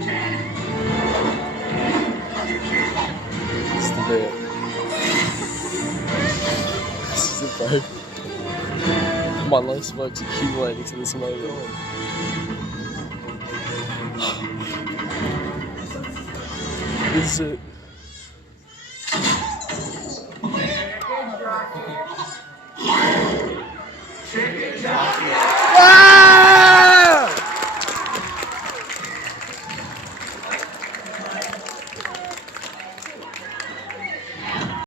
It's the bed. This is the bed. My lung smoke's accumulating to this moment. This is it.